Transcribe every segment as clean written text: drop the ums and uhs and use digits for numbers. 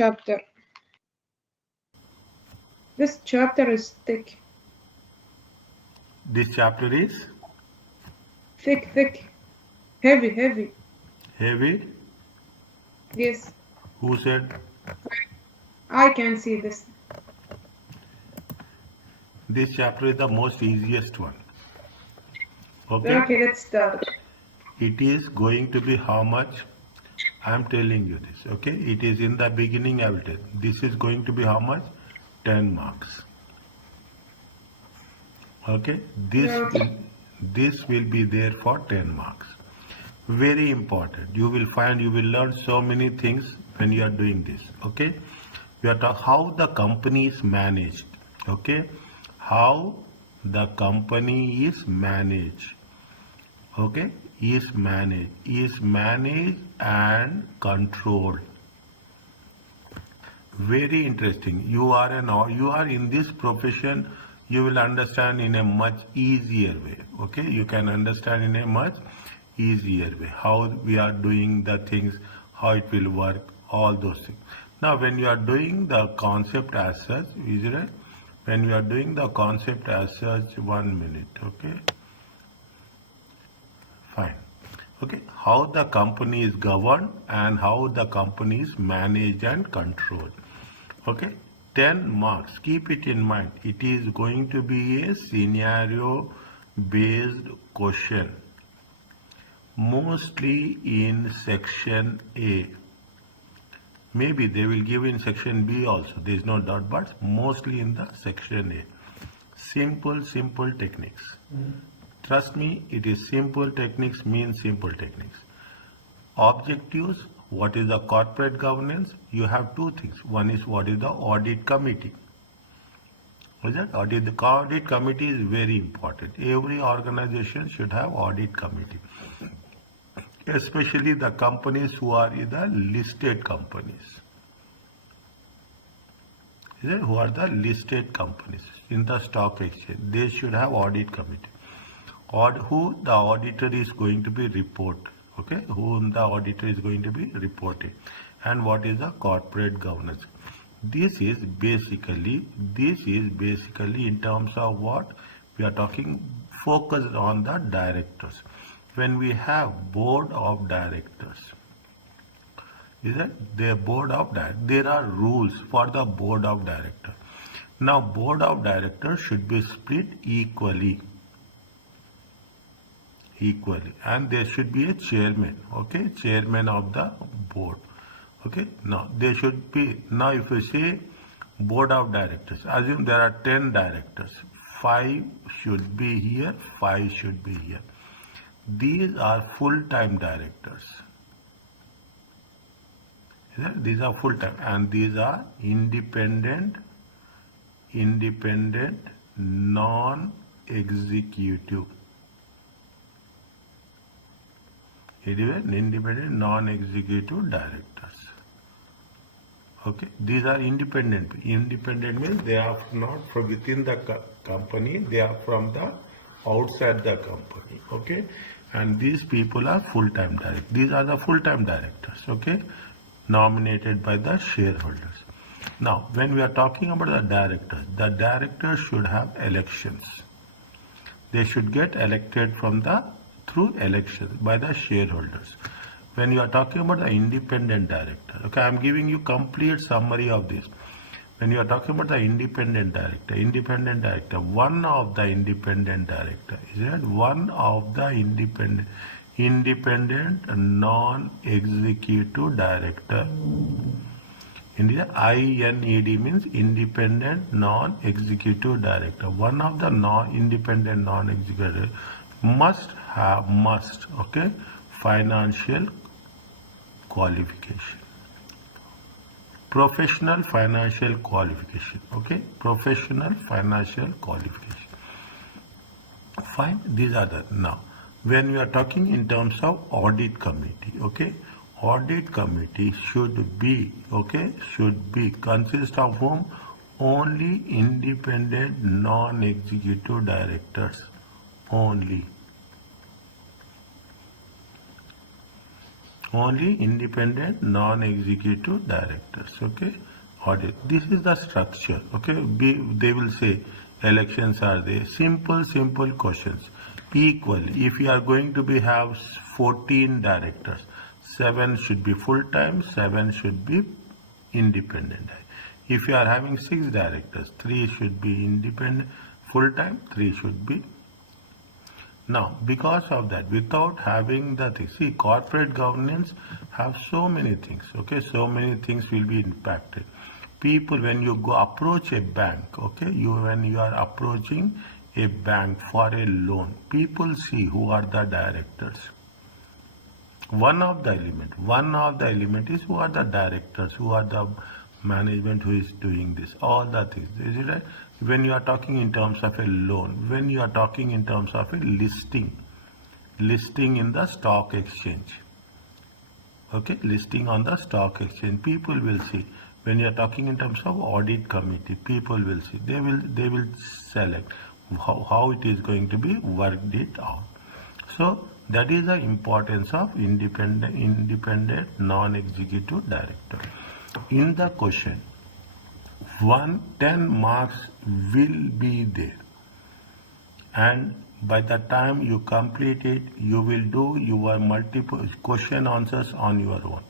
chapter. This chapter is thick. This chapter is Thick. Heavy. heavy. Yes, Who said? I can see this. This chapter is the most easiest one. Okay? Okay, let's start. It is going to be how much? I am telling you this. Okay? It is in the beginning I will tell. This is going to be how much? 10 marks. Okay? This will be there for 10 marks. Very important. You will learn so many things when you are doing this. Okay? We are talking how the company is managed. Okay? How the company is managed. Okay? Is managed and controlled. Very interesting. You are in this profession. You will understand in a much easier way. Okay? You can understand in a much easier way how we are doing the things, how it will work, all those things. Now, when you are doing the concept as such, is it right? When we are doing the concept as such, 1 minute. Okay? Fine. Okay, how the company is governed and how the company is managed and controlled. Okay, 10 marks. Keep it in mind. It is going to be a scenario based question. Mostly in section A. Maybe they will give in section B also. There is no doubt, but mostly in the section A. Simple techniques. Trust me, it is simple techniques means simple techniques. Objectives, what is the corporate governance? You have two things. One is what is the audit committee. Is that audit? The audit committee is very important. Every organization should have audit committee. Especially the companies who are either listed companies. Who are the listed companies in the stock exchange? They should have audit committee. Or who the auditor is going to be reported. Okay, whom the auditor is going to be reported, and what is the corporate governance. This is basically in terms of what we are talking, focused on the directors. When we have board of directors, is that their board of directors, there are rules for the board of directors. Now, board of directors should be split equally, and there should be a chairman. Okay, chairman of the board. Okay, now there should be, now if you say board of directors, assume there are 10 directors, 5 should be here, 5 should be here. These are full-time directors. These are full-time, and these are independent non-executive. Independent non-executive directors. Okay, these are independent. Independent means they are not from within the company, they are from the outside the company. Okay, and these people are full-time directors. These are the full-time directors. Okay, nominated by the shareholders. Now, when we are talking about the directors should have elections. They should get elected through elections by the shareholders. When you are talking about the independent director, okay, I am giving you complete summary of this. When you are talking about the independent director, one of the independent director, is that one of the independent non-executive director. INED means independent non-executive director. One of the independent non-executive must have financial qualification, professional financial qualification. Okay, professional financial qualification. Fine, these are the. Now, when we are talking in terms of audit committee, okay, audit committee should be consist of whom? Only independent non-executive directors only. Only independent non-executive directors. Okay, audit. This is the structure. Okay, they will say elections are there. Simple questions. Equal. If you are going to have 14 directors, 7 should be full-time, 7 should be independent. If you are having 6 directors, 3 should be independent full-time, 3 should be. Now, because of that, without having the thing, see, corporate governance have so many things, okay, so many things will be impacted. People, when you go approach a bank, okay, when you are approaching a bank for a loan, people see who are the directors. One of the element is who are the directors, who are the management who is doing this, all the things. Is it right? When you are talking in terms of a loan, when you are talking in terms of a listing in the stock exchange, okay, listing on the stock exchange, people will see. When you are talking in terms of audit committee, people will see. They will select how it is going to be worked it out. So that is the importance of independent non-executive director. In the question, 10 marks will be there, and by the time you complete it, you will do your multiple question answers on your own.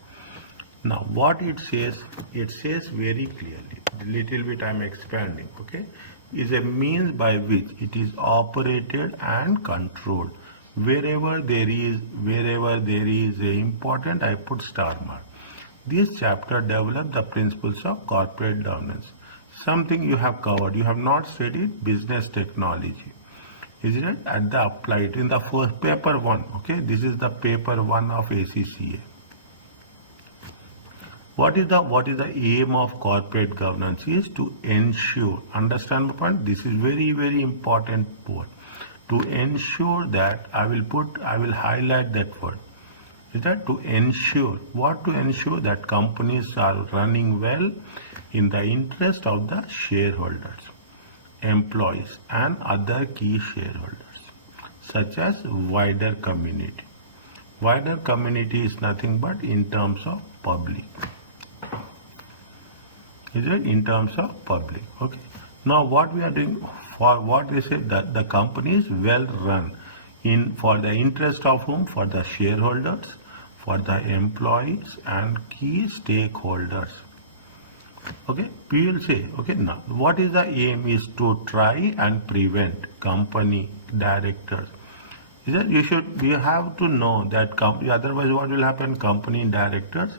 Now what it says very clearly, a little bit I am expanding, okay, is a means by which it is operated and controlled. Wherever there is a important, I put star mark. This chapter develops the principles of corporate governance. Something you have covered, you have not studied business technology. Is it at the applied in the first paper 1, okay? This is the paper 1 of ACCA. What is the aim of corporate governance? Is to ensure, understand my point? This is very important point. To ensure that, I will highlight that word. Is that to ensure, what to ensure? That companies are running well in the interest of the shareholders, employees and other key shareholders, such as wider community. Wider community is nothing but in terms of public. Is it in terms of public? Okay. Now what we are doing, for what we say, that the company is well run for the interest of whom? For the shareholders, for the employees and key stakeholders. Okay, we will say, okay, now what is the aim? Is to try and prevent company directors. Is that you have to know that otherwise what will happen? Company directors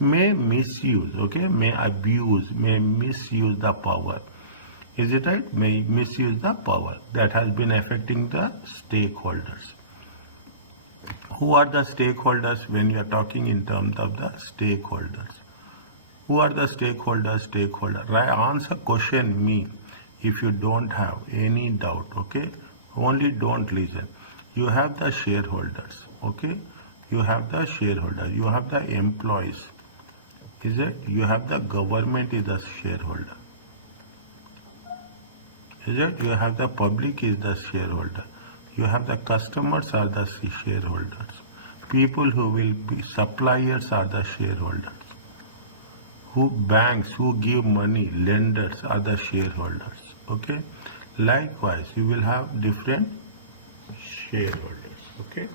may misuse, okay, may abuse, may misuse the power. Is it right? May misuse the power that has been affecting the stakeholders. Who are the stakeholders when you are talking in terms of the stakeholders? Who are the stakeholders? Right, answer question me if you don't have any doubt, okay? Only don't listen. You have the shareholders, okay? You have the shareholders, you have the employees. Is it? You have the government is the shareholder. Is it? You have the public is the shareholder. You have the customers are the shareholders. People who will be suppliers are the shareholders. Banks who give money, lenders are the shareholders. Okay. Likewise, you will have different shareholders. Okay.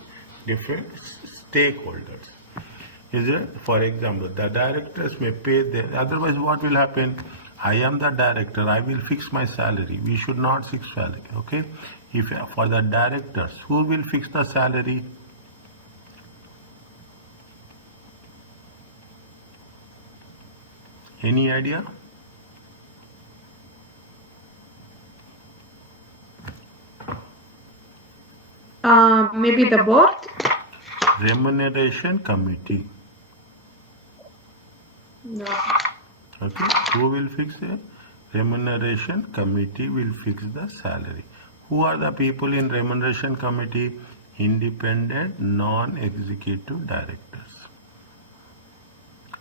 Different stakeholders. Is it? For example, the directors may pay their. Otherwise, what will happen? I am the director. I will fix my salary. We should not fix salary. Okay. If for the directors, who will fix the salary? Any idea? Maybe the board? Remuneration committee. No. Okay. Who will fix it? Remuneration committee will fix the salary. Who are the people in remuneration committee? Independent non-executive directors.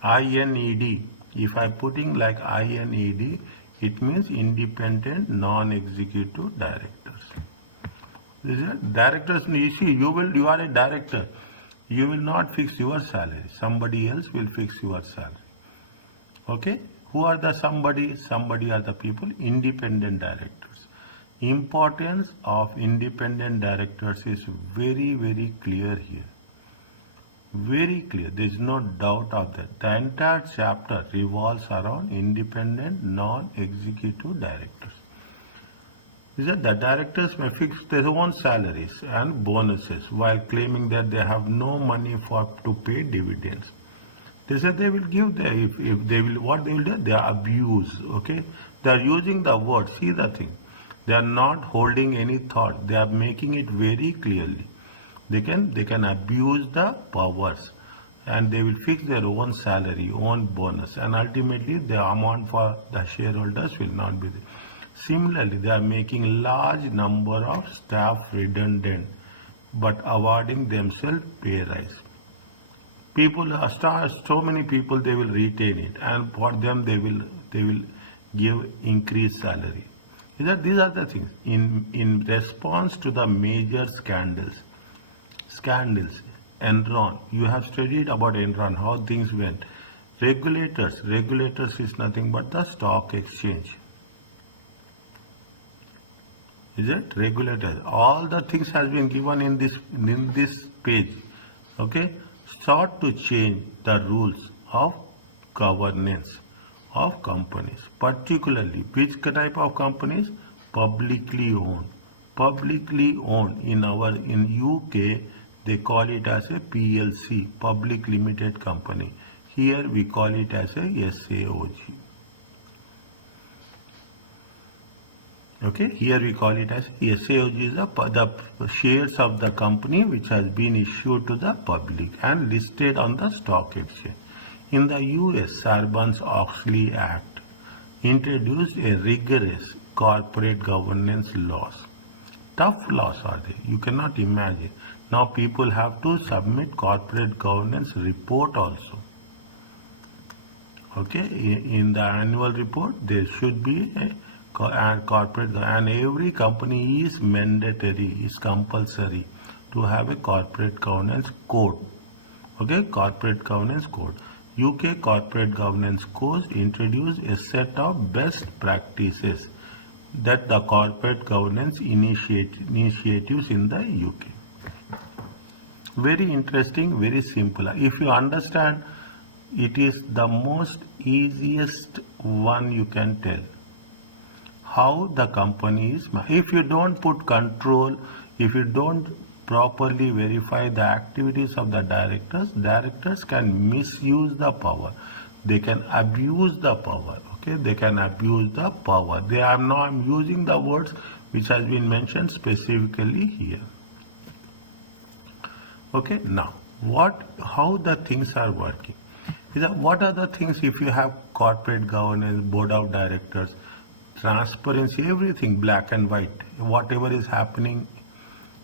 INED. If I putting like INED, it means independent non-executive directors. Is it? Directors, you see, you are a director. You will not fix your salary. Somebody else will fix your salary. Okay? Who are the somebody? Somebody are the people, independent directors. Importance of independent directors is very, very clear here. Very clear. There is no doubt of that. The entire chapter revolves around independent, non-executive directors. Is that the directors may fix their own salaries and bonuses while claiming that they have no money to pay dividends. They said they will give if they will, what they will do, they abuse. Okay, they are using the word. See the thing, they are not holding any thought. They are making it very clearly. They can abuse the powers, and they will fix their own salary, own bonus, and ultimately the amount for the shareholders will not be there. Similarly, they are making large number of staff redundant, but awarding themselves pay rise. People are so many people, they will retain it, and for them they will give increased salary. These are the things in response to the major scandals. Enron, you have studied about Enron, how things went. Regulators is nothing but the stock exchange. Is it? Regulators. All the things has been given in this page. Okay? Sought to change the rules of governance of companies, particularly which type of companies? Publicly owned. Publicly owned in UK they call it as a PLC, public limited company. Here we call it as a SAOG. Okay, here we call it as SAOG is the shares of the company which has been issued to the public and listed on the stock exchange. In the US, Sarbanes-Oxley Act introduced a rigorous corporate governance laws. Tough laws are they, you cannot imagine. Now people have to submit corporate governance report also. Okay, in the annual report there should be a corporate, and every company is mandatory, is compulsory to have a corporate governance code. Okay, corporate governance code. UK corporate governance code introduced a set of best practices that the corporate governance initiatives in the UK. Very interesting, very simple. If you understand, it is the most easiest one you can tell. How the company is, if you don't put control, if you don't properly verify the activities of the directors can misuse the power. They can abuse the power. Okay, they can abuse the power. I'm using the words which has been mentioned specifically here. Okay, now how the things are working? What are the things if you have corporate governance, board of directors, transparency, everything black and white, whatever is happening,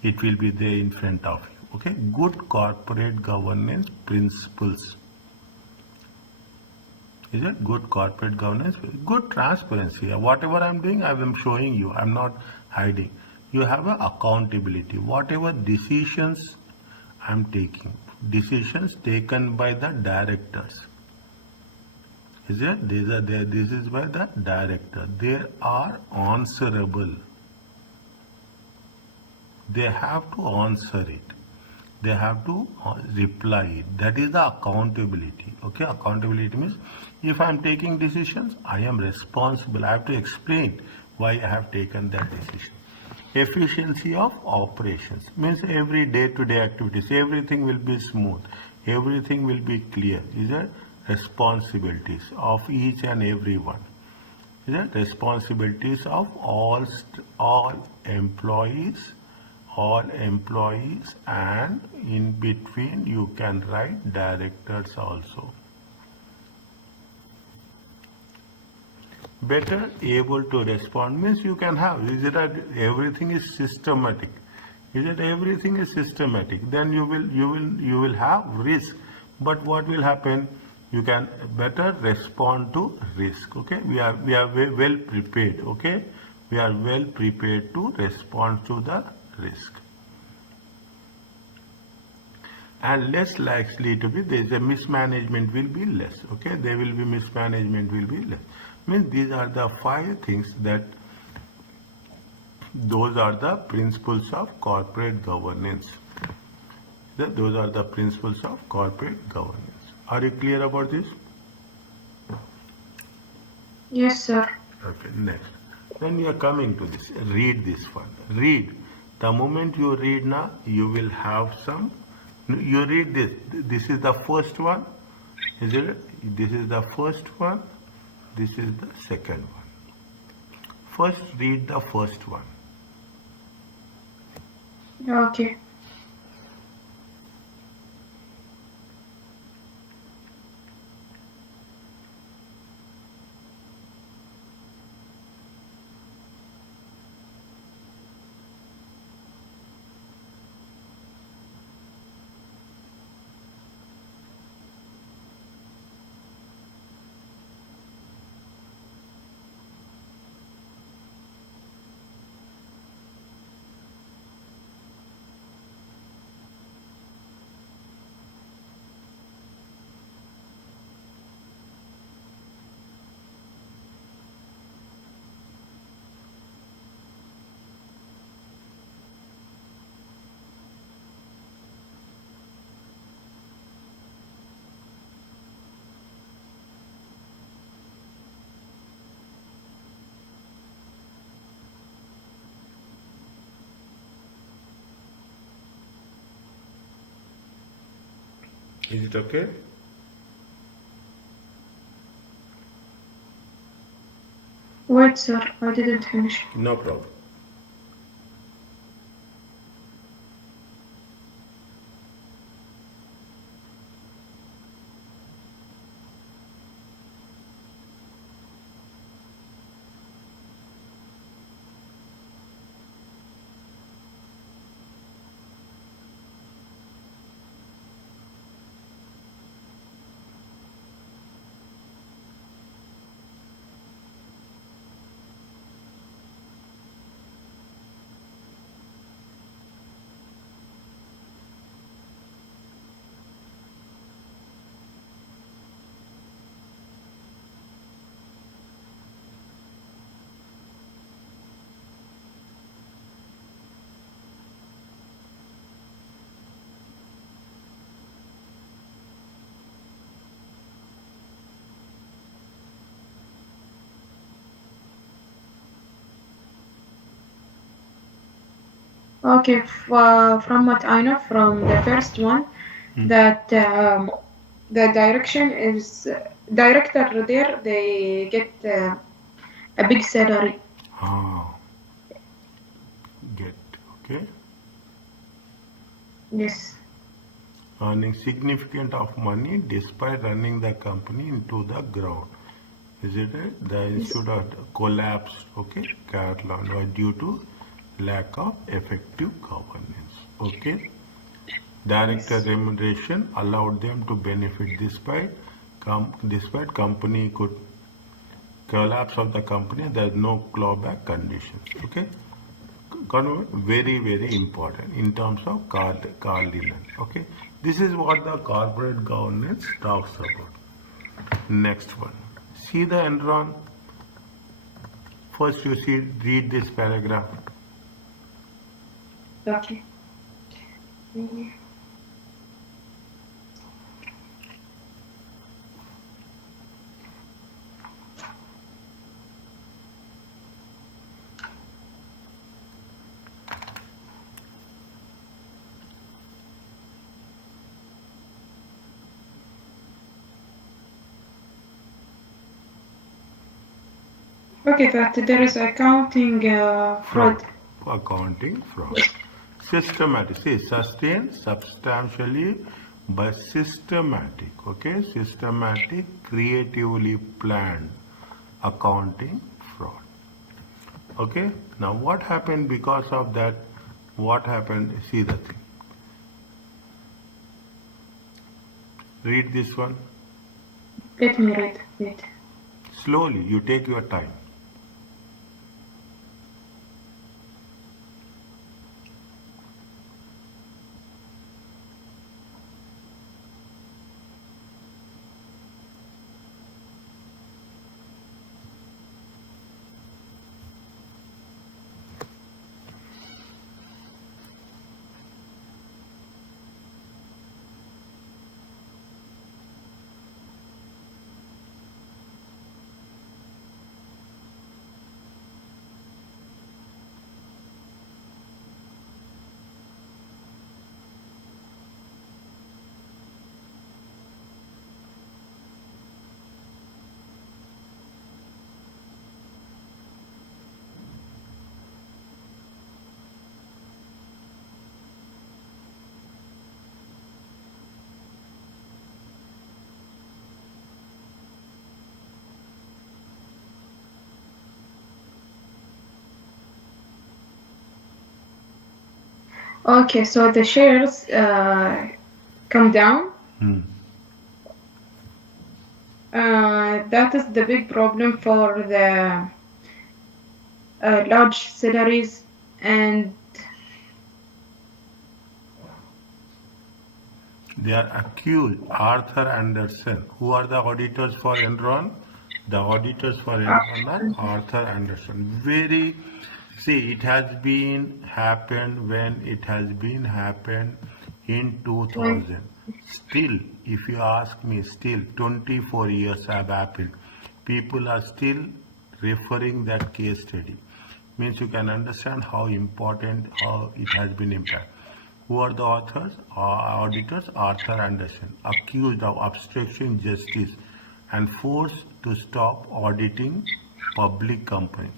it will be there in front of you. Okay, good corporate governance principles. Is it good corporate governance? Good transparency. Whatever I'm doing, I am showing you. I'm not hiding. You have a accountability. Whatever decisions I'm taking, decisions taken by the directors. Is it? This is by the director. They are answerable. They have to answer it. They have to reply it. That is the accountability. Okay, accountability means if I am taking decisions, I am responsible. I have to explain why I have taken that decision. Efficiency of operations means every day-to-day activities, everything will be smooth, everything will be clear. Is that responsibilities of each and every one? Is that responsibilities of all employees, and in between you can write directors also. Better able to respond means you can have, is it that everything is systematic? Is that everything is systematic? Then you will have risk. But what will happen? You can better respond to risk. Okay, we are well prepared. Okay, we are well prepared to respond to the risk. and less likely to be, there is a mismanagement will be less. Okay, there will be mismanagement will be less. Means these are the 5 things that those are the principles of corporate governance. Those are the principles of corporate governance. Are you clear about this? Yes, sir. Okay, next. Then you are coming to this. Read this one. Read. The moment you read now, you will have some. You read this. This is the first one. Is it? This is the first one. This is the second one. First, read the first one. Okay. Is it okay? Wait, sir. I didn't finish. No problem. Okay. From what I know from the first one, that the direction is director there. They get a big salary. Ah, get. Okay. Yes. Earning significant of money despite running the company into the ground. Is it right? The Yes. institute had collapsed, okay, Catalan, was due to lack of effective governance. Okay. Director Yes. remuneration allowed them to benefit despite company could collapse of the company, there is no clawback conditions. Okay. Very, very important in terms of cardinal. Okay. This is what the corporate governance talks about. Next one. See the Enron. First, you see, read this paragraph. Okay. Okay, that there is accounting Fraud. fraud. Accounting fraud. Systematic. See, sustained substantially by systematic. Okay, systematic, creatively planned accounting fraud. Okay, now what happened because of that? What happened? See the thing. Read this one. Let me read it. Slowly, you take your time. Okay, so the shares come down. That is the big problem for the large salaries and They are accused Arthur Anderson. Who are the auditors for Enron? The auditors for Enron are Arthur Anderson. See, it has been happened when it has been happened in 20. 2000. Still, if you ask me, still 24 years have happened. People are still referring that case study. Means you can understand how important, how it has been impacted. Who are the authors? Auditors Arthur Anderson, accused of obstruction justice and forced to stop auditing public company.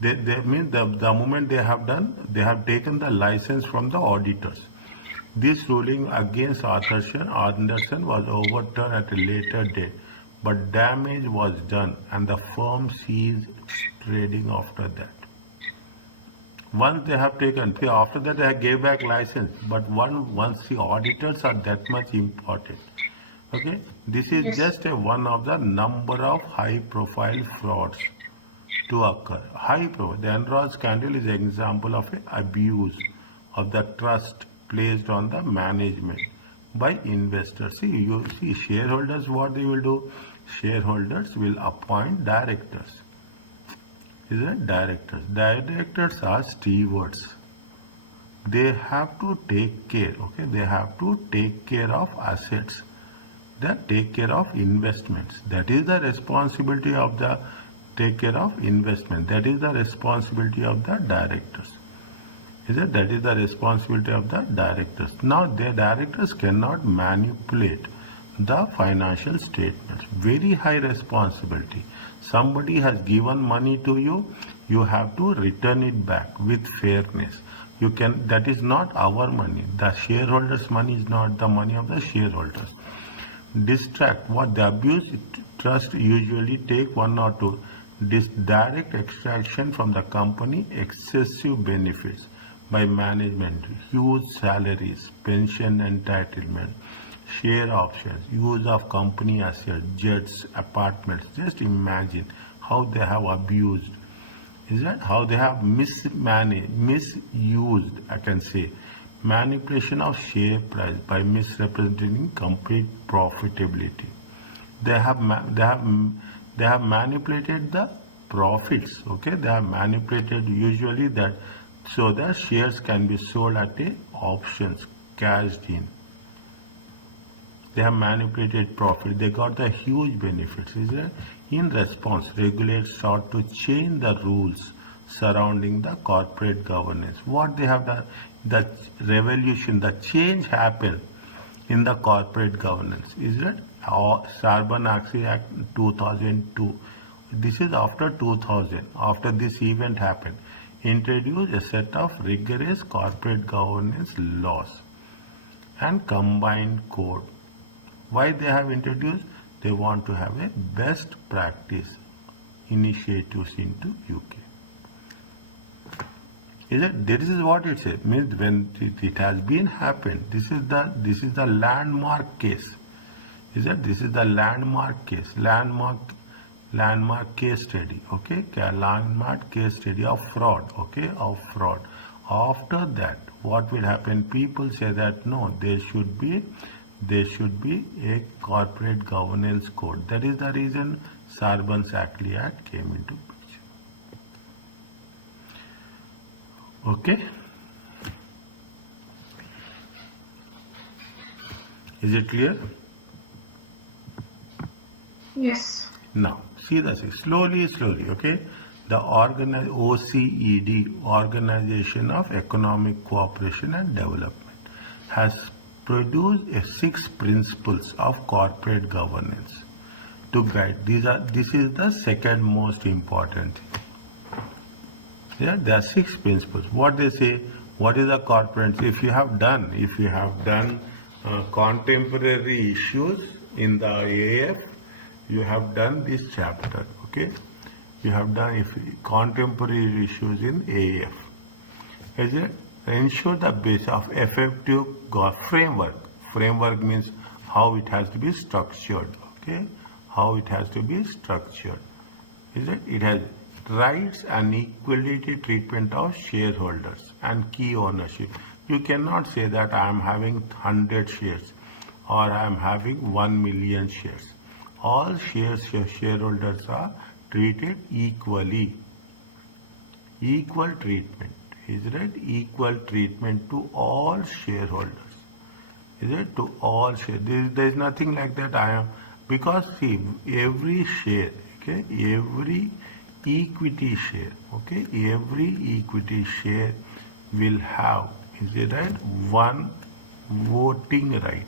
They mean the moment they have done, they have taken the license from the auditors. This ruling against Anderson was overturned at a later date, but damage was done and the firm ceased trading after that. Once they have taken, see, after that they gave back license, but once the auditors are that much important. Okay, this is Yes. just one of the number of high profile frauds to occur. High profile. The Enron scandal is an example of an abuse of the trust placed on the management by investors. See, you see, shareholders, what they will do? Shareholders will appoint directors. Is it directors? Directors are stewards. They have to take care, okay? They have to take care of assets. They take care of investments. That is the responsibility of the take care of investment. That is the responsibility of the directors. Is it? That is the responsibility of the directors. Now, the directors cannot manipulate the financial statements. Very high responsibility. Somebody has given money to you, you have to return it back with fairness. You can. That is not our money. The shareholders' money is not the money of the shareholders. Distract. What the abuse trust usually take one or two. This direct extraction from the company, excessive benefits by management, huge salaries, pension entitlement, share options, use of company assets, jets, apartments. Just imagine how they have abused. Is that how they have mismanaged, misused, I can say, manipulation of share price by misrepresenting complete profitability. They have manipulated the profits. Okay, they have manipulated usually that so the shares can be sold at a options cashed in. They have manipulated profit. They got the huge benefits. Is it? In response, regulators sought to change the rules surrounding the corporate governance. What they have done, the revolution, the change happened in the corporate governance. Is it? Sarbanes Act 2002. This is after 2000. After this event happened, introduced a set of rigorous corporate governance laws and combined code. Why they have introduced? They want to have a best practice initiatives into UK. Is it? This is what it says. Means when it has been happened. This is the landmark case. Is it? This is the landmark case. Landmark case study. Okay. Landmark case study of fraud. Okay. Of fraud. After that, what will happen? People say that no, there should be a corporate governance code. That is the reason Sarbanes Act came into picture. Okay. Is it clear? Yes. Now, see this slowly, okay. The OECD, Organization of Economic Cooperation and Development, has produced 6 principles of corporate governance to guide. This is the second most important thing. Yeah, there are 6 principles. What they say, what is a corporate? If you have done contemporary issues in the AF, you have done this chapter. Okay, you have done contemporary issues in AF. Is it? ensure the base of effective framework. Framework means how it has to be structured. Okay, how it has to be structured. Is it? It has rights and equality treatment of shareholders and key ownership. You cannot say that I am having 100 shares or I am having 1 million shares. All shareholders are treated equally. Equal treatment. Is it? Equal treatment to all shareholders. Is it? To all shares. There is nothing like that I am, because see, every share, okay, every equity share, okay, every equity share will have, is it right, one voting right.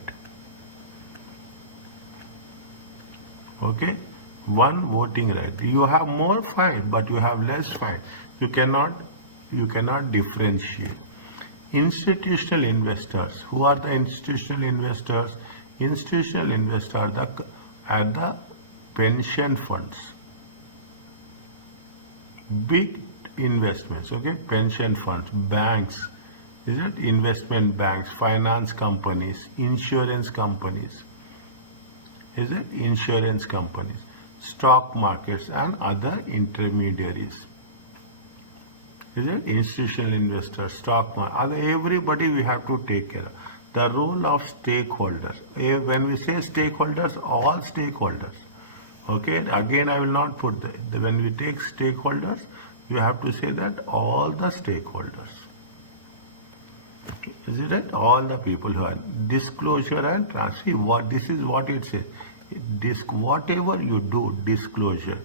Okay, one voting right. You have more fine, but you have less fine. You cannot differentiate. Institutional investors. Who are the institutional investors? Institutional investors are the pension funds. Big investments, okay? Pension funds, banks, is it? Investment banks, finance companies, insurance companies, is it? Insurance companies, stock markets and other intermediaries. Is it? Institutional investors, stock market, everybody we have to take care of. The role of stakeholders. When we say stakeholders, all stakeholders. Okay, again I will not put when we take stakeholders, you have to say that all the stakeholders. Is it right? All the people who are disclosure and transfer. What this is what it says. Whatever you do, disclosure.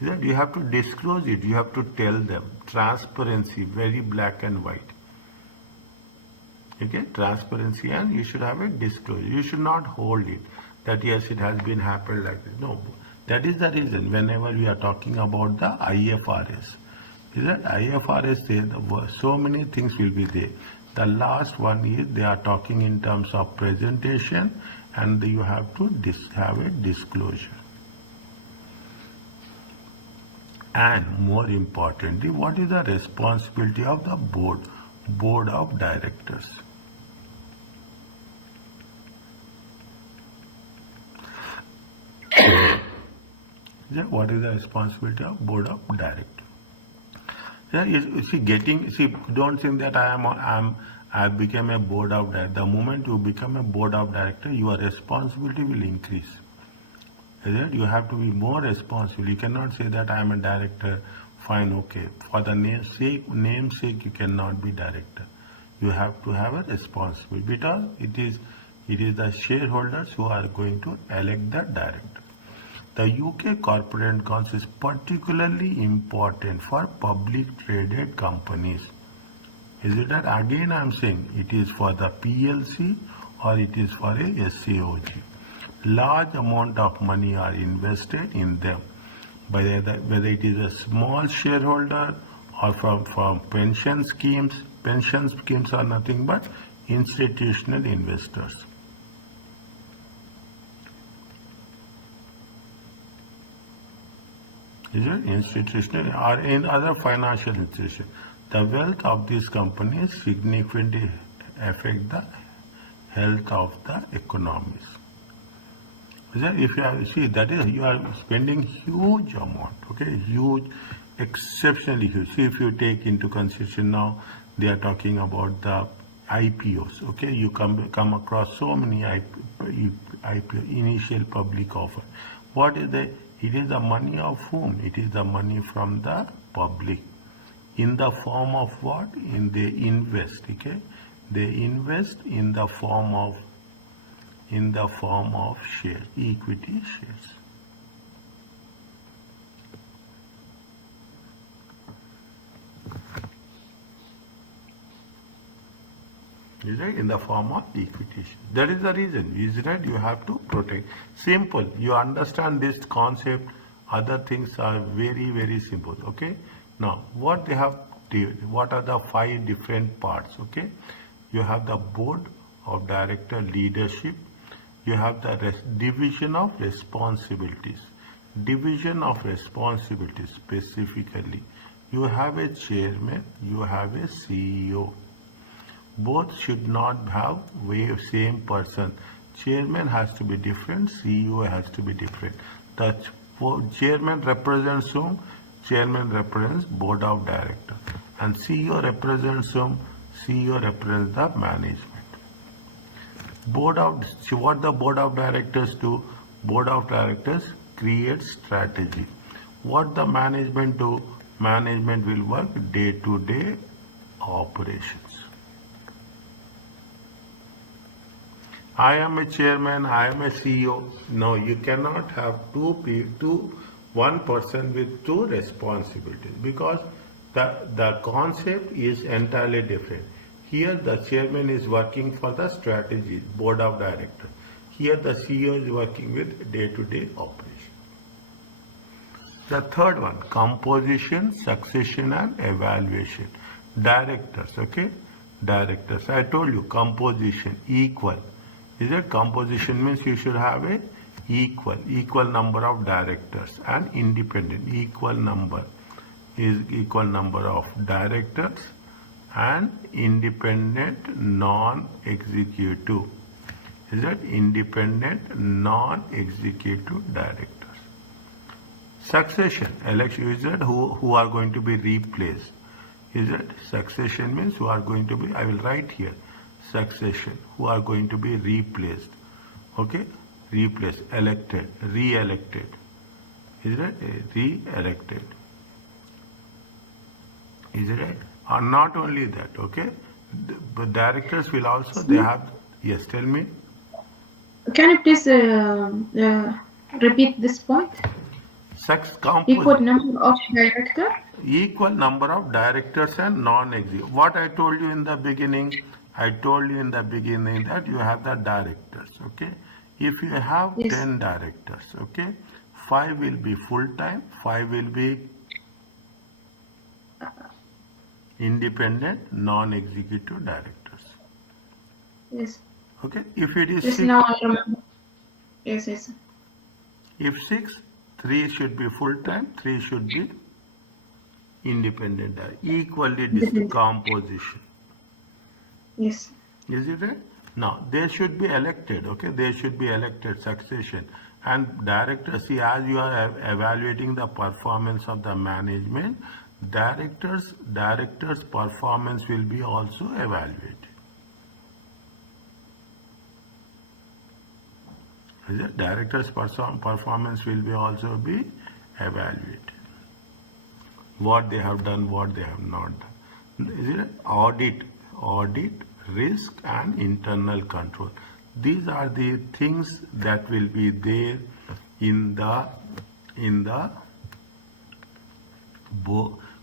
Is that you have to disclose it, you have to tell them. Transparency, very black and white. Okay, transparency, and you should have a disclosure. You should not hold it that yes, it has been happened like this. No, that is the reason whenever we are talking about the IFRS, is that IFRS says so many things will be there. The last one is they are talking in terms of presentation, and you have to have a disclosure. And more importantly, what is the responsibility of the board of directors? What is the responsibility of board of directors? Yeah, don't think that I became a board of director. The moment you become a board of director, your responsibility will increase. You have to be more responsible. You cannot say that I am a director, fine, okay. For the namesake, you cannot be director. You have to have a responsibility, because it is the shareholders who are going to elect the director. The UK Corporate Council is particularly important for public traded companies. Is it that? Again I am saying it is for the PLC or it is for a SAOG. Large amount of money are invested in them, whether it is a small shareholder or from pension schemes. Pension schemes are nothing but institutional investors. Is it? Institutional or in other financial institutions. The wealth of these companies significantly affect the health of the economies. If you have, see, that is, you are spending huge amount, okay, huge, exceptionally huge. See, if you take into consideration now, they are talking about the IPOs, okay, you come across so many IPO, initial public offer. What is the? It is the money of whom? It is the money from the public. In the form of what? They invest, okay, they invest in the form of share, equity shares. Is right? In the form of equity shares. That is the reason. Is right? You have to protect. Simple. You understand this concept. Other things are very, very simple. Okay. Now, what they have? What are the 5 different parts? Okay. You have the board of director leadership. You have the division of responsibilities. Division of responsibilities specifically. You have a chairman, you have a CEO. Both should not have same person. Chairman has to be different, CEO has to be different. The chairman represents whom? Chairman represents board of directors. And CEO represents whom? CEO represents the management. What the board of directors do? Board of directors create strategy. What the management do? Management will work day-to-day operations. I am a chairman, I am a CEO. No, you cannot have one person with two responsibilities because the concept is entirely different. Here the chairman is working for the strategy, board of directors. Here the CEO is working with day-to-day operation. The third one, composition, succession and evaluation. Directors, okay? Directors. I told you composition, equal. Is it composition means you should have a equal number of directors and independent equal number of directors and independent non-executive. Is it independent non-executive directors? Succession, election, is it who are going to be replaced? Is it succession means who are going to be, I will write here, succession, who are going to be replaced. Okay, replaced, elected, re-elected. Is it re-elected? Is it right? Or not only that, okay, but directors will also, they have, yes, tell me. Can you please repeat this point? Equal number of directors? Equal number of directors and non-executive. What I told you in the beginning, I told you in the beginning that you have the directors, okay? If you have Yes. 10 directors, okay, 5 will be full-time, 5 will be independent, non-executive directors. Yes. Okay, if it is Yes, 6, now I remember. Yes. if 6, 3 should be full-time, 3 should be independent, equally composition. Yes. Is it right? Now, they should be elected, okay? They should be elected, succession. And directors, see, as you are evaluating the performance of the management, directors' performance will be also evaluated. Is it? Directors' performance will be also be evaluated. What they have done, what they have not done. Is it? Audit, risk and internal control. These are the things that will be there in the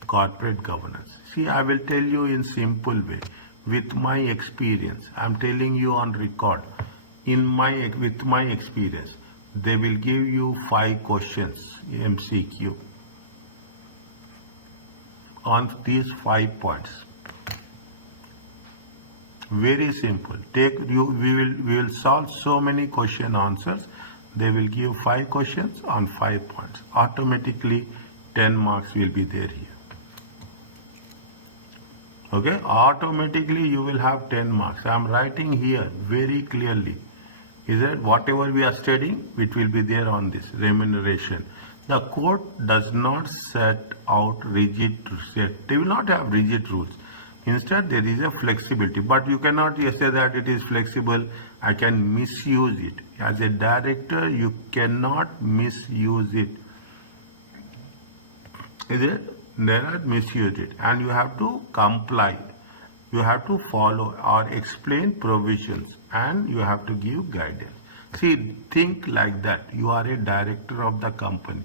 corporate governance. See, I will tell you in simple way with my experience. I'm telling you on record. With my experience, they will give you 5 questions MCQ on these 5 points. Very simple. We will solve so many question answers. They will give 5 questions on 5 points. Automatically 10 marks will be there here. Okay, automatically you will have 10 marks. I am writing here very clearly. Is that whatever we are studying, it will be there on this remuneration. The court does not set out rigid rules. They will not have rigid rules. Instead, there is a flexibility. But you cannot say that it is flexible. I can misuse it. As a director, you cannot misuse it. Is it? They are misuse it. And you have to comply. You have to follow or explain provisions and you have to give guidance. See, think like that. You are a director of the company.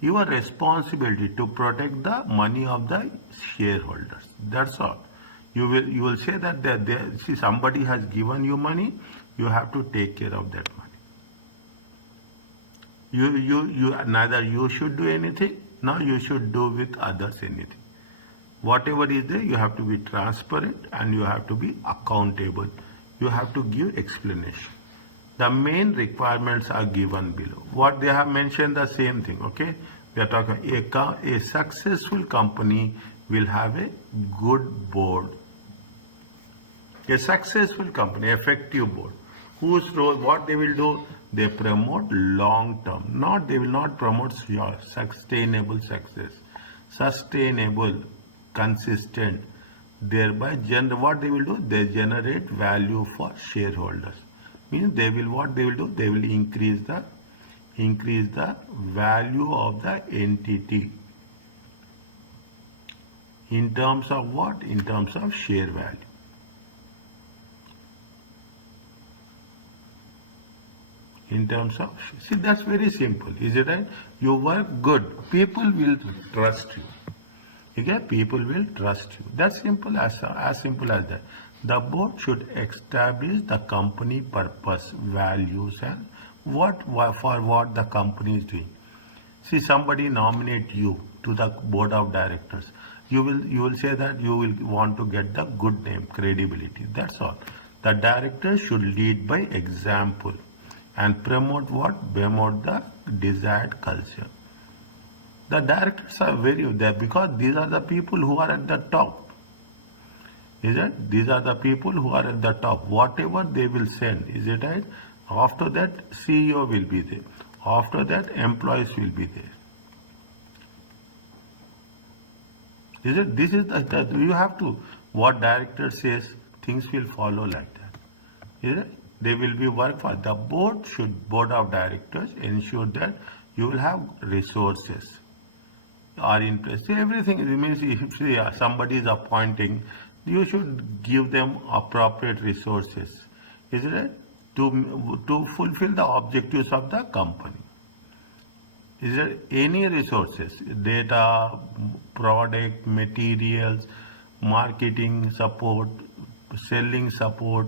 Your responsibility to protect the money of the shareholders. That's all. You will say that see, somebody has given you money. You have to take care of that money. Neither you should do anything, nor you should do with others anything. Whatever is there, you have to be transparent and you have to be accountable. You have to give explanation. The main requirements are given below. What they have mentioned, the same thing, okay? They are talking, a successful company will have a good board. A successful company, effective board, whose role, what they will do, they promote long term, not they will not promote your sustainable success, sustainable, consistent, thereby what they will do, they generate value for shareholders. Means they will, what they will do, they will increase the value of the entity in terms of what? In terms of share value. In terms of, see, that's very simple, is it right? You work good, people will trust you. Okay, people will trust you. That's simple, as simple as that. The board should establish the company purpose, values, and for what the company is doing. See, somebody nominate you to the board of directors. You will say that you will want to get the good name, credibility. That's all. The director should lead by example and promote what? Promote the desired culture. The directors are very there because these are the people who are at the top. Is it? These are the people who are at the top. Whatever they will send, is it right? After that, CEO will be there. After that, employees will be there. Is it? This is you have to. What director says, things will follow like that. Is it? They will be work for the board of directors ensure that you will have resources are in place. See, everything means if somebody is appointing, you should give them appropriate resources. Is it right? To fulfill the objectives of the company. Is there any resources, data, product, materials, marketing support, selling support,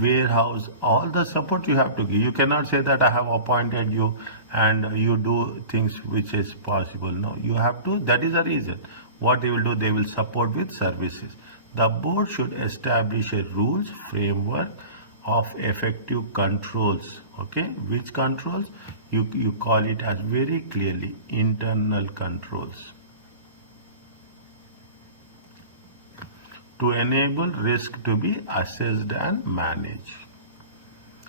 warehouse, all the support you have to give. You cannot say that I have appointed you and you do things which is possible. No, you have to, that is the reason. What they will do, they will support with services. The board should establish a rules framework of effective controls. Okay, which controls? You call it as very clearly internal controls. To enable risk to be assessed and managed.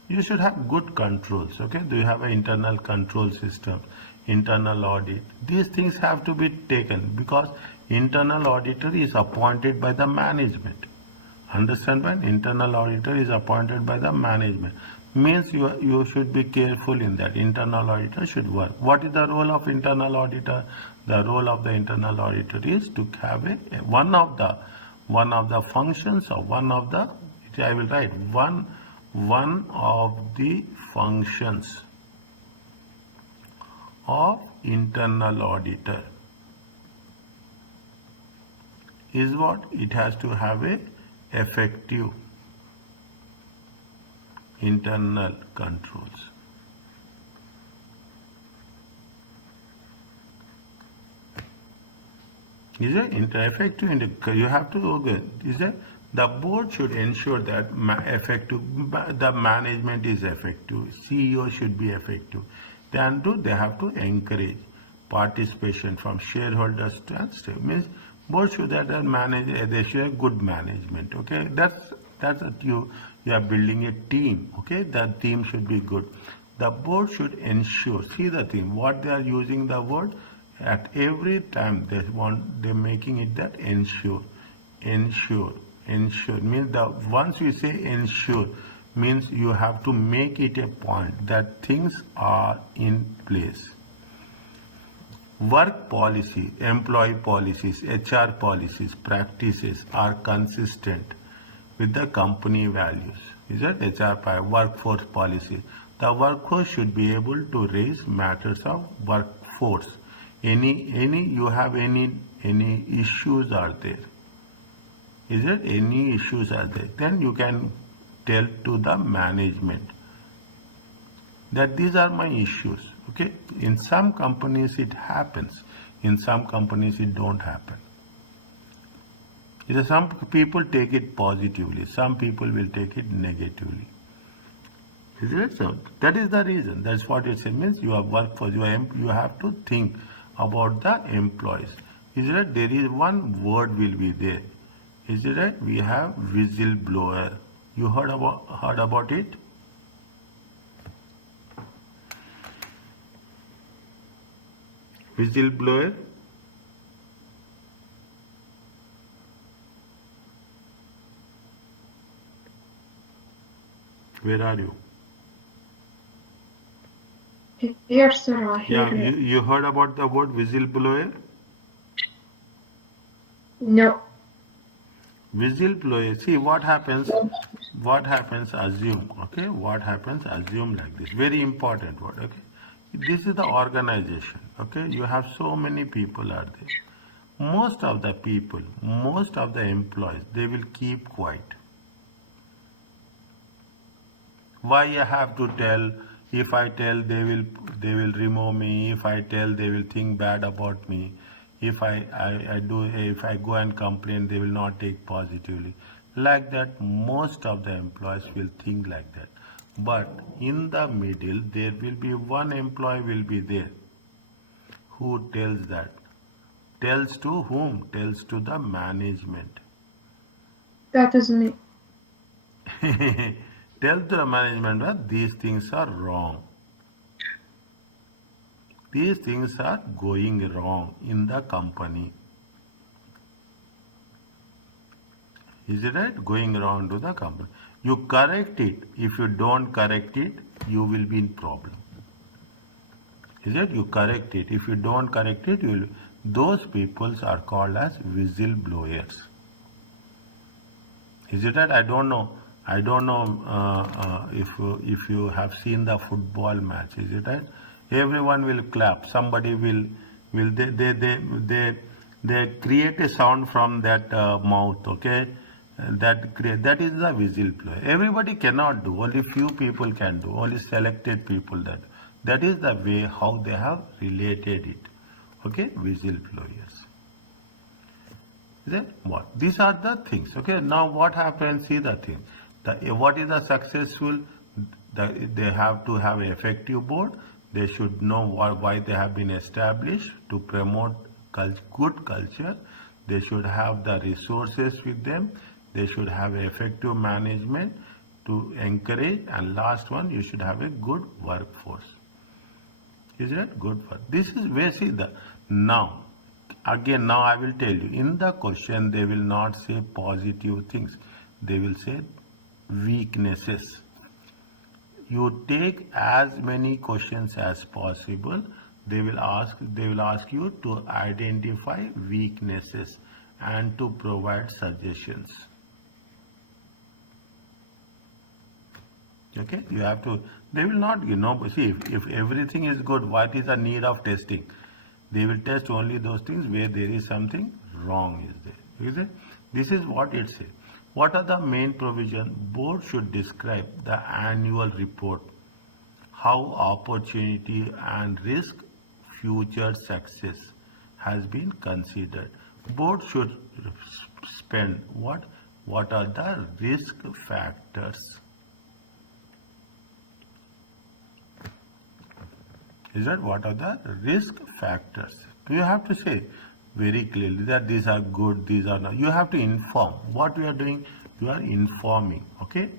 You should have good controls. Okay, do you have an internal control system, internal audit? These things have to be taken because internal auditor is appointed by the management. Understand, man? Internal auditor is appointed by the management. Means you should be careful in that. Internal auditor should work. What is the role of internal auditor? The role of the internal auditor is to have one of the functions or one of the, I will write one of the functions of internal auditor is what? It has to have a effective internal controls. Is it effective? You have to go good. Is it? The board should ensure that the management is effective. CEO should be effective. Then they have to encourage participation from shareholders to staff. Means board should have they should have good management. Okay, that's what you are building a team. Okay, that team should be good. The board should ensure. See the thing. What they are using the word at every time they're making it that ensure means once you say ensure means you have to make it a point that things are in place. Work policy, employee policies, HR policies, practices are consistent with the company values. Is that HR workforce policy? The workforce should be able to raise matters of workforce. Any issues are there? Is there any issues are there? Then you can tell to the management that these are my issues. Okay, in some companies it happens, in some companies it don't happen. Some people take it positively, some people will take it negatively. Is it so? That is the reason. That's what it means. You have workforce. You have to think about the employees. Is it? There is one word will be there. Is it right? We have whistleblower. You heard about it? Whistleblower. Where are you? Here, sir. Yeah, Here. you heard about the word whistleblower? No. Whistleblower. See what happens. What happens? Assume. Okay. What happens? Assume like this. Very important word. Okay. This is the organization. Okay. You have so many people are there. Most of the people, most of the employees, they will keep quiet. Why I have to tell? If I tell, they will remove me. If I tell, they will think bad about me. If I go and complain, they will not take positively. Like that, most of the employees will think like that. But in the middle, there will be one employee will be there who tells that. Tells to whom? Tells to the management. That is me. Tell to the management that these things are wrong. These things are going wrong in the company. Is it right? Going wrong to the company. You correct it. If you don't correct it, you will be in problem. Is it? You correct it. If you don't correct it, those people are called as whistleblowers. Is it right? I don't know. I don't know if you have seen the football match. Is it right? Everyone will clap. Somebody will they create a sound from that mouth. Okay, that is the whistleblower. Everybody cannot do. Only few people can do. Only selected people that is the way how they have related it. Okay, whistleblowers. Then what? These are the things. Okay. Now what happens? See the thing. What is the successful? They have to have an effective board. They should know why they have been established to promote good culture. They should have the resources with them. They should have effective management to encourage. And last one, you should have a good workforce. Is it good work? This is where see the now. Again, now I will tell you, in the question, they will not say positive things. They will say weaknesses. You take as many questions as possible. They will ask you to identify weaknesses and to provide suggestions. Okay, you have to, they will not, see, if everything is good, what is the need of testing? They will test only those things where there is something wrong is there. Is it? This is what it says. What are the main provision? Board should describe the annual report, how opportunity and risk, future success has been considered. Board should spend what? What are the risk factors? Is that what are the risk factors? You have to say very clearly that these are good, these are not. You have to inform. What we are doing, you are informing. Okay?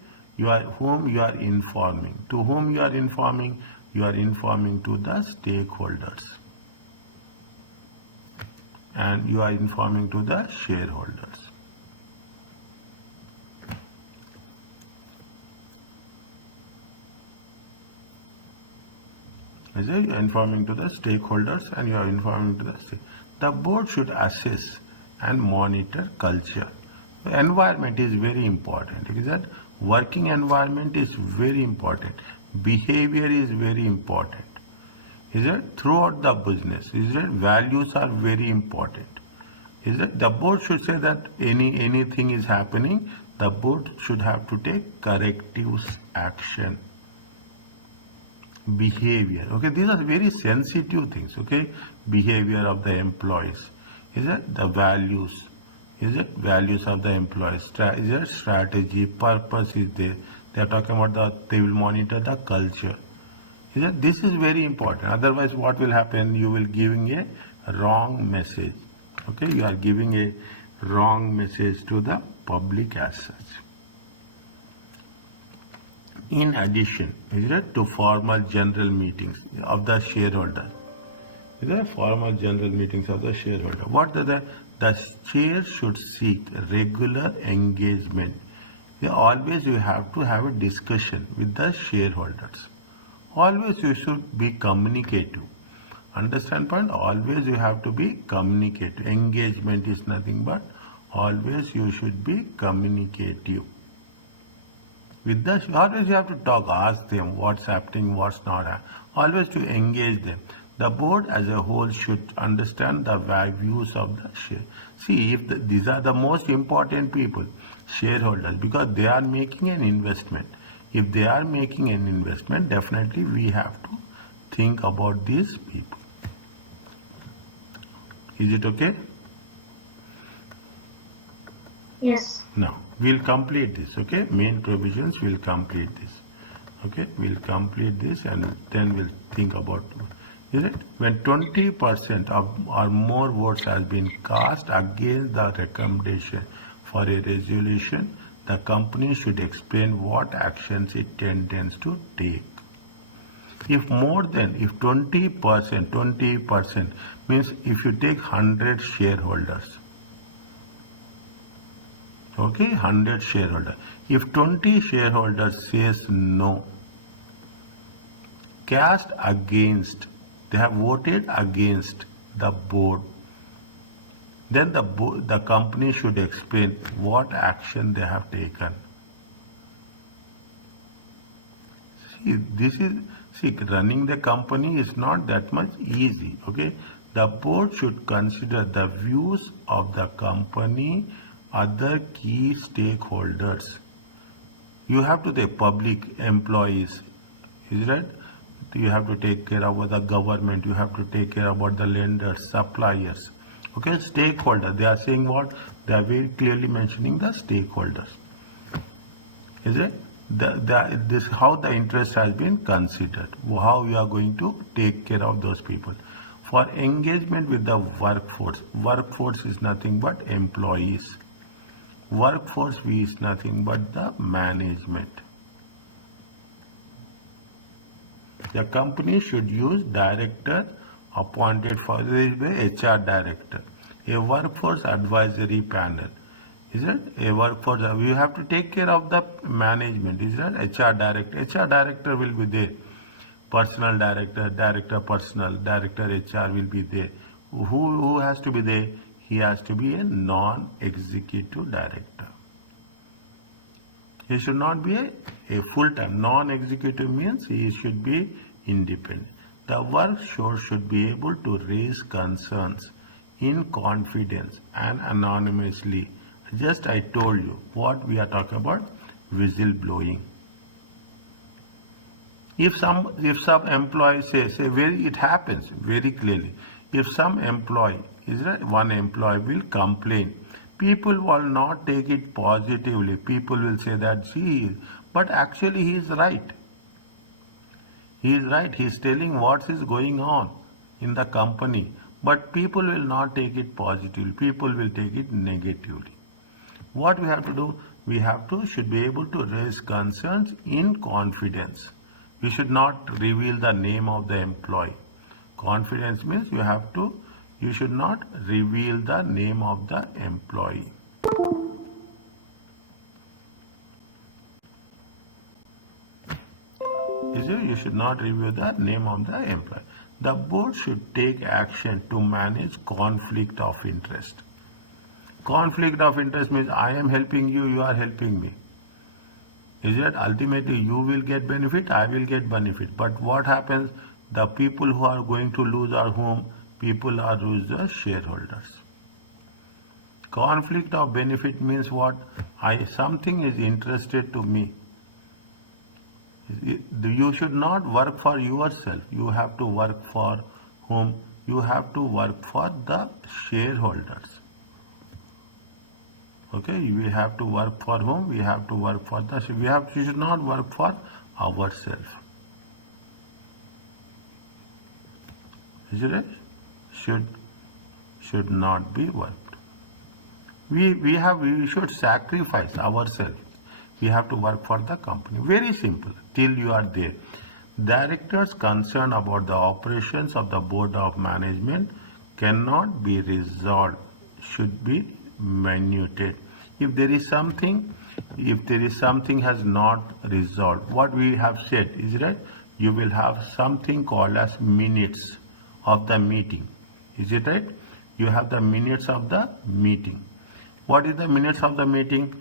Whom you are informing. To whom you are informing? You are informing to the stakeholders. And you are informing to the shareholders. You are informing to the stakeholders and you are informing to the board should assess and monitor culture. The environment is very important. Is that working environment is very important. Behavior is very important. Is it throughout the business? Is it values are very important? Is it the board should say that anything is happening, the board should have to take corrective action. Behavior, okay, these are very sensitive things. Okay, behavior of the employees. Is it the values? Is it values of the employees? Is it strategy? Purpose is there. They are talking about they will monitor the culture. Is it? This is very important. Otherwise, what will happen? You will giving a wrong message. Okay, you are giving a wrong message to the public as such. In addition, is it to formal general meetings of the shareholder? Is there formal general meetings of the shareholder? What the chair should seek regular engagement. Always you have to have a discussion with the shareholders. Always you should be communicative. Understand point? Always you have to be communicative. Engagement is nothing but always you should be communicative. With the always you have to talk, ask them what's happening, what's not happening. Always to engage them. The board as a whole should understand the views of the share. See, if these are the most important people, shareholders, because they are making an investment. If they are making an investment, definitely we have to think about these people. Is it okay? Yes. Now, we'll complete this, okay? Main provisions, we'll complete this. Okay, we'll complete this and then we'll think about, is it? When 20% or more votes has been cast against the recommendation for a resolution, the company should explain what actions it intends to take. If 20% means if you take 100 shareholders, okay, 100 shareholders. If 20 shareholders says no, cast against, they have voted against the board, then the company should explain what action they have taken. See, running the company is not that much easy, okay? The board should consider the views of the company, other key stakeholders. You have to take public employees, is right? You have to take care about the government, you have to take care about the lenders, suppliers. Okay, stakeholder, they are saying what? They are very clearly mentioning the stakeholders. Is it? This how the interest has been considered, how you are going to take care of those people. For engagement with the workforce is nothing but employees. Workforce is nothing but the management. The company should use director appointed for this way, HR director, a workforce advisory panel. Is it a workforce? You have to take care of the management. Is it HR director? HR director will be there. Personal director, director personal, director HR will be there. Who has to be there? He has to be a non-executive director. He should not be a full-time. Non-executive means he should be independent. The workforce should be able to raise concerns in confidence and anonymously. Just I told you what we are talking about, whistleblowing. If some employee says, it happens very clearly. If some employee, one employee will complain, people will not take it positively. People will say that, but actually he is right. He is right. He is telling what is going on in the company. But people will not take it positively. People will take it negatively. What we have to do? Should be able to raise concerns in confidence. We should not reveal the name of the employee. Confidence means you should not reveal the name of the employee. You should not reveal the name of the employee. The board should take action to manage conflict of interest. Conflict of interest means I am helping you, you are helping me. Ultimately you will get benefit, I will get benefit. But what happens? The people who are going to lose are whom? People are lose the shareholders. Conflict of benefit means what? Something is interested to me. You should not work for yourself. You have to work for whom? You have to work for the shareholders. Okay, we have to work for whom? We have to work for the. We should not work for ourselves. Is it? Should not be worked. We should sacrifice ourselves. We have to work for the company. Very simple. Till you are there. Directors concerned about the operations of the board of management cannot be resolved, should be minuted. If there is something, has not resolved, what we have said is that you will have something called as minutes of the meeting. Is it right? You have the minutes of the meeting. What is the minutes of the meeting?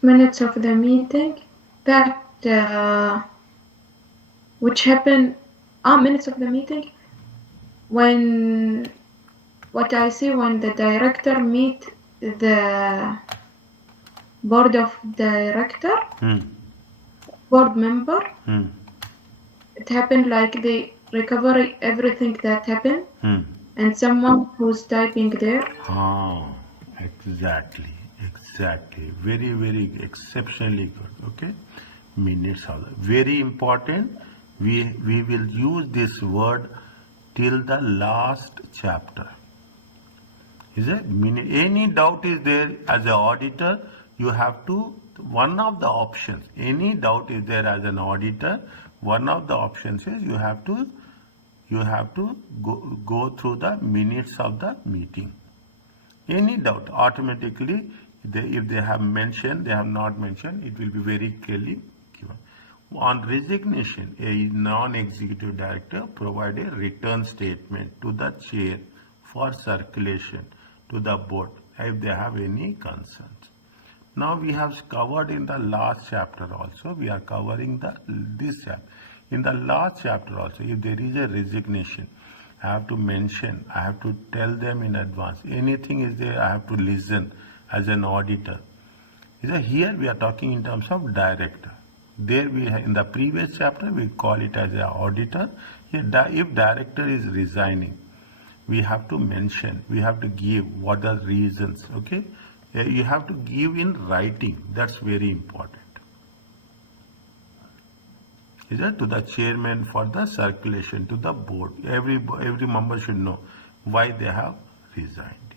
Minutes of the meeting that which happened. Minutes of the meeting when what I see when the director meet the board of director, board member. It happened like they recover everything that happened, and someone who's typing there. Exactly. Very, very exceptionally good. Okay. Minutes are very important. We will use this word till the last chapter. Is it? Any doubt is there as an auditor, you have to, one of the options, any doubt is there as an auditor, one of the options is you have to go through the minutes of the meeting. Any doubt, automatically, if they have mentioned, they have not mentioned, it will be very clearly given. On resignation, a non-executive director provide a return statement to the chair for circulation to the board if they have any concerns. Now we have covered in the last chapter also, we are covering this chapter. In the last chapter also, if there is a resignation, I have to mention, I have to tell them in advance. Anything is there, I have to listen as an auditor. Here we are talking in terms of director. There we have, in the previous chapter, we call it as an auditor. Here, if director is resigning, we have to mention, we have to give what are reasons, okay? You have to give in writing, that's very important. Is that to the chairman for the circulation to the board? Every member should know why they have resigned.